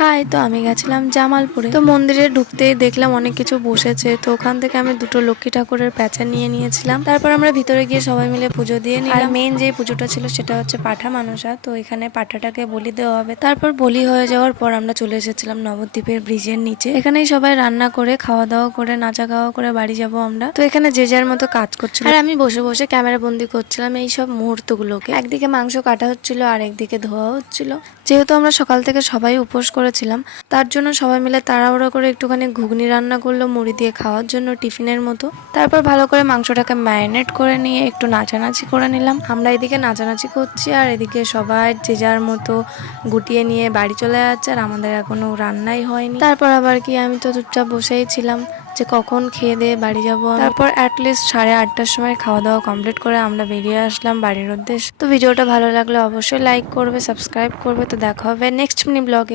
High, তো আমি গেছিলাম জামালপুরে। তো মন্দিরে ঢুকতেই দেখলাম অনেক কিছু বসেছে, তো ওখান থেকে আমি দুটো লক্ষ্মী ঠাকুরের প্যাঁচা নিয়ে নিয়েছিলাম। তারপর আমরা ভিতরে গিয়ে সবাই মিলে পুজো দিয়ে নিলাম। আর মেন যে পুজোটা ছিল সেটা হচ্ছে পাঠা মানসা, তো এখানে পাঠাটাকে বলি দেওয়া হবে। তারপর বলি হয়ে যাওয়ার পর আমরা চলে এসেছিলাম নবদ্বীপের ব্রিজের নিচে। এখানেই সবাই রান্না করে খাওয়া দাওয়া করে নাচা গাওয়া করে বাড়ি যাব আমরা। তো এখানে যে যার মতো কাজ করছিল, আর আমি বসে বসে ক্যামেরা বন্দি করছিলাম এই সব মুহূর্তগুলোকে। একদিকে মাংস কাটা হচ্ছিল আর একদিকে ধোয়া হচ্ছিল। যেহেতু আমরা সকাল থেকে সবাই উপোস করেছিলাম, তার জন্য সবাই মিলে তাড়াহুড়ো করে একটুখানি ঘুগনি রান্না করলো মুড়ি দিয়ে খাওয়ার জন্য টিফিনের মতো। তারপর ভালো করে মাংসটাকে ম্যারিনেট করে নিয়ে একটু নাচানাচি করে নিলাম। আমরা এদিকে নাচানাচি করছি আর এদিকে সবাই যে যার মতো গুটিয়ে নিয়ে বাড়ি চলে যাচ্ছে, আর আমাদের এখনো রান্নাই হয়নি। তারপর আবার কি আমি তো চুপচাপ বসেই ছিলাম যে কখন খেয়ে দিয়ে বাড়ি যাবো। তারপর অ্যাটলিস্ট 8:30টার সময় খাওয়া দাওয়া কমপ্লিট করে আমরা বেরিয়ে আসলাম বাড়ির উদ্দেশ্যে। তো ভিডিওটা ভালো লাগলে অবশ্যই লাইক করবে, সাবস্ক্রাইব করবে। তো দেখা হবে নেক্সট মিনি ব্লগে।